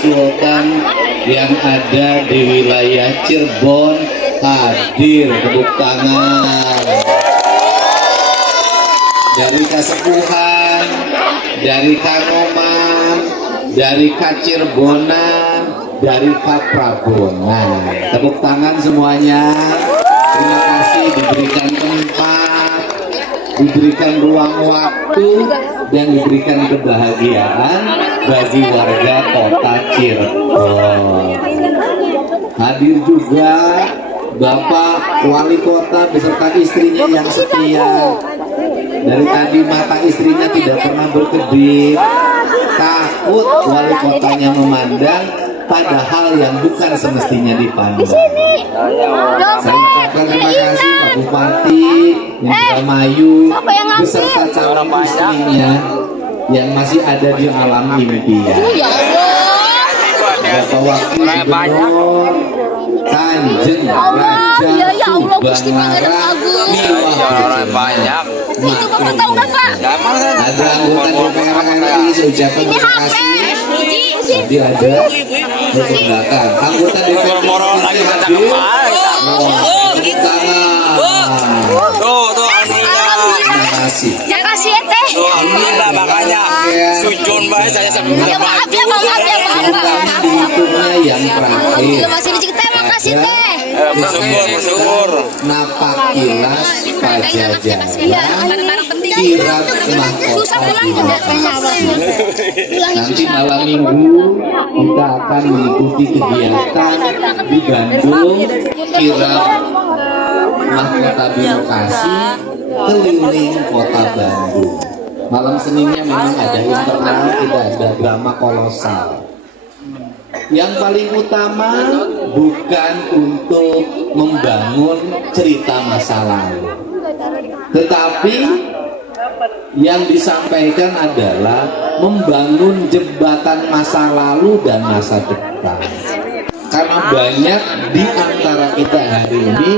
Sultan yang ada di wilayah Cirebon hadir, tepuk tangan. Dari Kasepuhan, dari Kanoman, dari Kacirbonan, dari Kaprabonan. Tepuk tangan semuanya. Terima kasih diberikan tempat, diberikan ruang waktu, dan diberikan kebahagiaan bagi warga kota Cirebon. Hadir juga Bapak Wali Kota beserta istrinya yang setia. Dari tadi mata istrinya tidak pernah berkedip, takut wali kotanya memandang padahal yang bukan semestinya dipandang. Saya ucapkan terima kasih Pak Bupati Indramayu beserta calon istrinya yang masih ada di alam impian. Bapak Wakil Gubernur Kanjeng Raja Subanglarang Miwah banyak. Itu Bapak tahu nggak Pak? ada anggota DPR RI, saya ucapkan terima kasih. Tadi ada di belakang anggota DPR lagi hadir. Tepuk tangan. Tuh Terima kasih. Ya kasih ya teh. Alhamdulillah makanya sujun bae saya sebelum Ya maaf ya maaf ya Bukan dihitungnya yang terakhir. Masih dicek teh makasih teh. bersyukur. Napakilas Pajajaran kirap mahkota nanti malam minggu kita akan mengikuti kegiatan di Bandung kirap mahkota birokrasi keliling kota Bandung. Malam Seninnya memang ada internal, tidak ada drama kolosal. Yang paling utama bukan untuk membangun cerita masa lalu, tetapi yang disampaikan adalah membangun jembatan masa lalu dan masa depan. Karena banyak di antara kita hari ini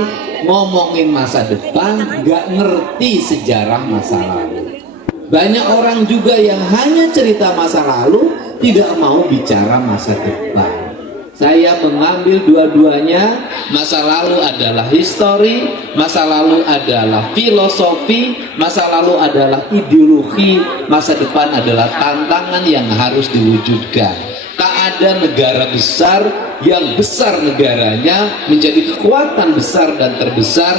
ngomongin masa depan, gak ngerti sejarah masa lalu. Banyak orang juga yang hanya cerita masa lalu, tidak mau bicara masa depan. Saya mengambil dua-duanya. Masa lalu adalah histori, masa lalu adalah filosofi, masa lalu adalah ideologi, masa depan adalah tantangan yang harus diwujudkan. Tak ada negara besar yang besar negaranya menjadi kekuatan besar dan terbesar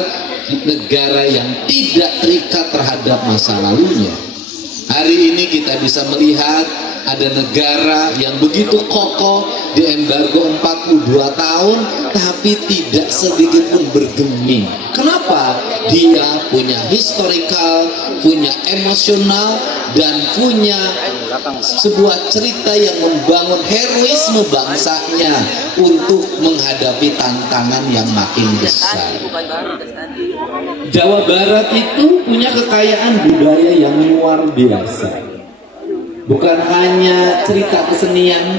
negara yang tidak terikat terhadap masa lalunya. Hari ini kita bisa melihat ada negara yang begitu kokoh di embargo 42 tahun tapi tidak sedikit pun bergeming. Kenapa? Dia punya historical, punya emosional, dan punya sebuah cerita yang membangun heroisme bangsanya untuk menghadapi tantangan yang makin besar. Jawa Barat itu punya kekayaan budaya yang luar biasa. Bukan hanya cerita kesenian,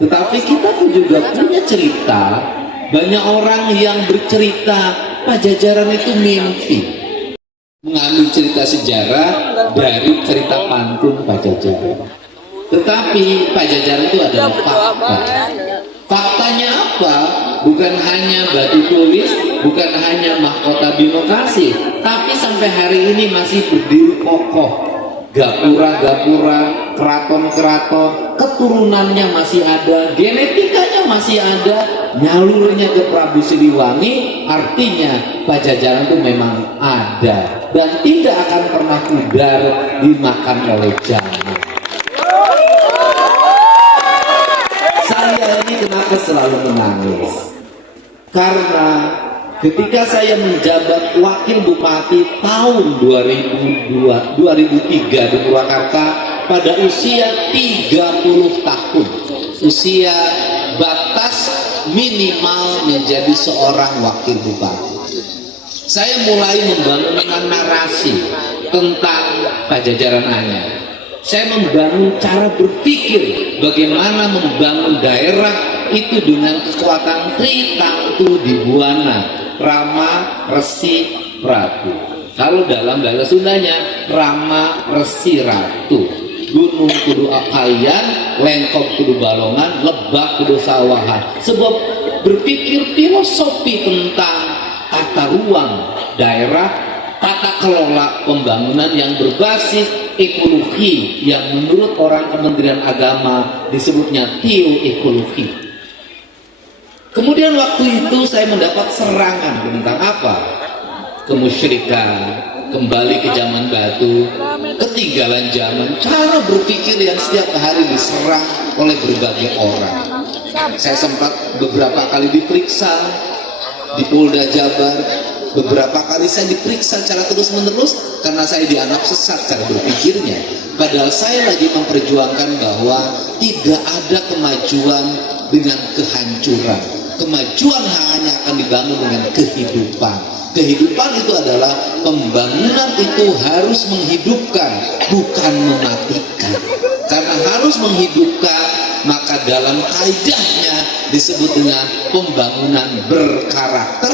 tetapi kita pun juga punya cerita. Banyak orang yang bercerita Pajajaran itu mimpi, mengambil cerita sejarah dari cerita pantun Pajajaran. Tetapi Pajajaran itu adalah fakta. Faktanya apa? Bukan hanya batu tulis, bukan hanya mahkota birokrasi, tapi sampai hari ini masih berdiri kokoh. Gapura-gapura, keraton-keraton, keturunannya masih ada, genetikanya masih ada, nyalurnya ke Prabu Siliwangi, artinya Pajajaran itu memang ada dan tidak akan pernah pudar dimakan oleh zaman. Saya ini kenapa selalu menangis? Karena ketika saya menjabat Wakil Bupati tahun 2003 di Purwakarta pada usia 30 tahun, usia batas minimal menjadi seorang Wakil Bupati, saya mulai membangun narasi tentang Pajajaran anyar. Saya membangun cara berpikir bagaimana membangun daerah itu dengan kekuatan Tritangtu Dibuana, Rama, Resi, Prabu. Kalau dalam bahasa Sundanya Rama, Resi, Ratu. gunung kudu akayan, lengkong kudu balongan, lebak kudu sawahan. Sebab berpikir filosofi tentang tata ruang daerah, tata kelola pembangunan yang berbasis ekologi, yang menurut orang Kementerian Agama disebutnya teoekologi. Kemudian waktu itu saya mendapat serangan tentang apa? Kemusyrikan, kembali ke zaman batu, ketinggalan zaman, cara berpikir yang setiap hari diserang oleh berbagai orang. Saya sempat beberapa kali diperiksa di Polda Jabar, beberapa kali saya diperiksa secara terus-menerus karena saya dianggap sesat cara berpikirnya. Padahal saya lagi memperjuangkan bahwa tidak ada kemajuan dengan kehancuran. Kemajuan hanya akan dibangun dengan kehidupan. Kehidupan itu adalah pembangunan itu harus menghidupkan, bukan mematikan. Karena harus menghidupkan, maka dalam kaidahnya disebut dengan pembangunan berkarakter.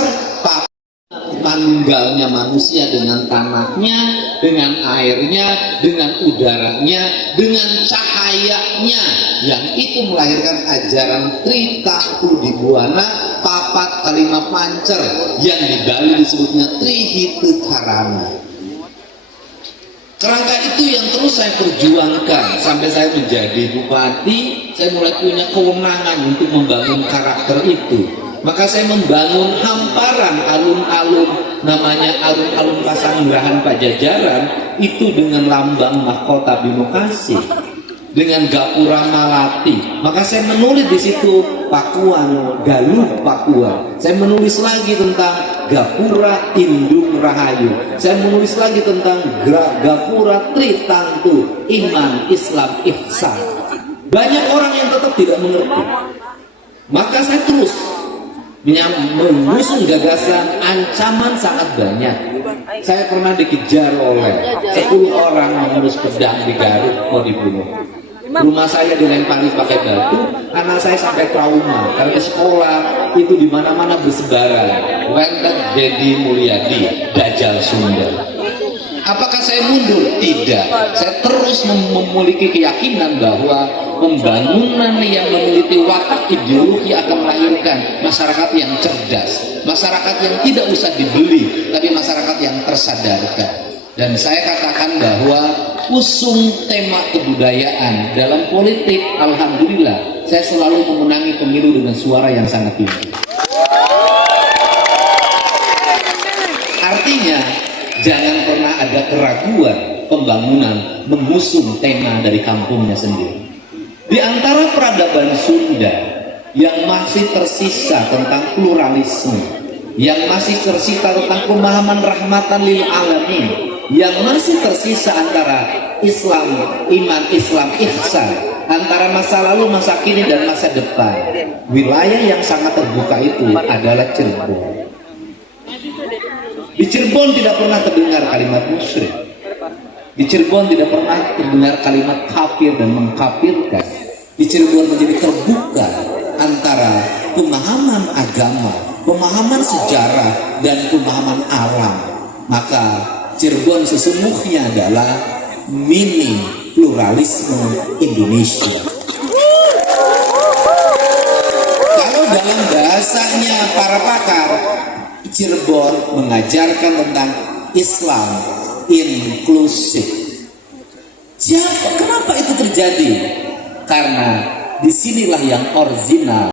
Manunggalnya manusia dengan tanahnya, dengan airnya, dengan udaranya, dengan cahayanya, yang itu melahirkan ajaran Tritangku Dibuana, papat kalima pancer, yang di Bali disebutnya Trihitu Karana. Kerangka itu yang terus saya perjuangkan sampai saya menjadi bupati. Saya mulai punya kewenangan untuk membangun karakter itu. Maka saya membangun hamparan alun-alun, namanya alun-alun Pasanggerahan Pajajaran, itu dengan lambang mahkota Bimo Kasih, dengan gapura Malati. Maka saya menulis di situ Pakuan, Galuh Pakuan. Saya menulis lagi tentang gapura Indung Rahayu. Saya menulis lagi tentang gapura Tritangtu, iman, Islam, ihsan. Banyak orang yang tetap tidak mengerti. Maka saya terus mengusung gagasan. Ancaman sangat banyak. Saya pernah dikejar oleh 10 orang mengurus pedang di Garut mau dibunuh. Rumah saya dilempari pakai batu, anak saya sampai trauma karena sekolah itu di mana-mana bersebaran Wentet Dedi Mulyadi, Dajjal Sunda. Apakah saya mundur? Tidak. Saya terus memiliki keyakinan bahwa pembangunan yang memiliki watak ideologi akan melahirkan masyarakat yang cerdas, masyarakat yang tidak usah dibeli, tapi masyarakat yang tersadarkan. Dan saya katakan bahwa usung tema kebudayaan dalam politik, alhamdulillah, saya selalu memenangi pemilu dengan suara yang sangat tinggi. Artinya, jangan pernah ada keraguan pembangunan mengusung tema dari kampungnya sendiri. Di antara peradaban Sunda yang masih tersisa tentang pluralisme, yang masih tersisa tentang pemahaman rahmatan lil alamin, yang masih tersisa antara Islam, iman, Islam, ihsan, antara masa lalu, masa kini, dan masa depan. Wilayah yang sangat terbuka itu adalah Cirebon. Di Cirebon tidak pernah terdengar kalimat musyrik. Di Cirebon tidak pernah terdengar kalimat kafir dan mengkafirkan. Di Cirebon menjadi terbuka antara pemahaman agama, pemahaman sejarah, dan pemahaman alam. Maka Cirebon sesungguhnya adalah mini pluralisme Indonesia. Kalau dalam bahasanya para pakar, Cirebon mengajarkan tentang Islam inklusif. Kenapa itu terjadi? Karena disinilah yang original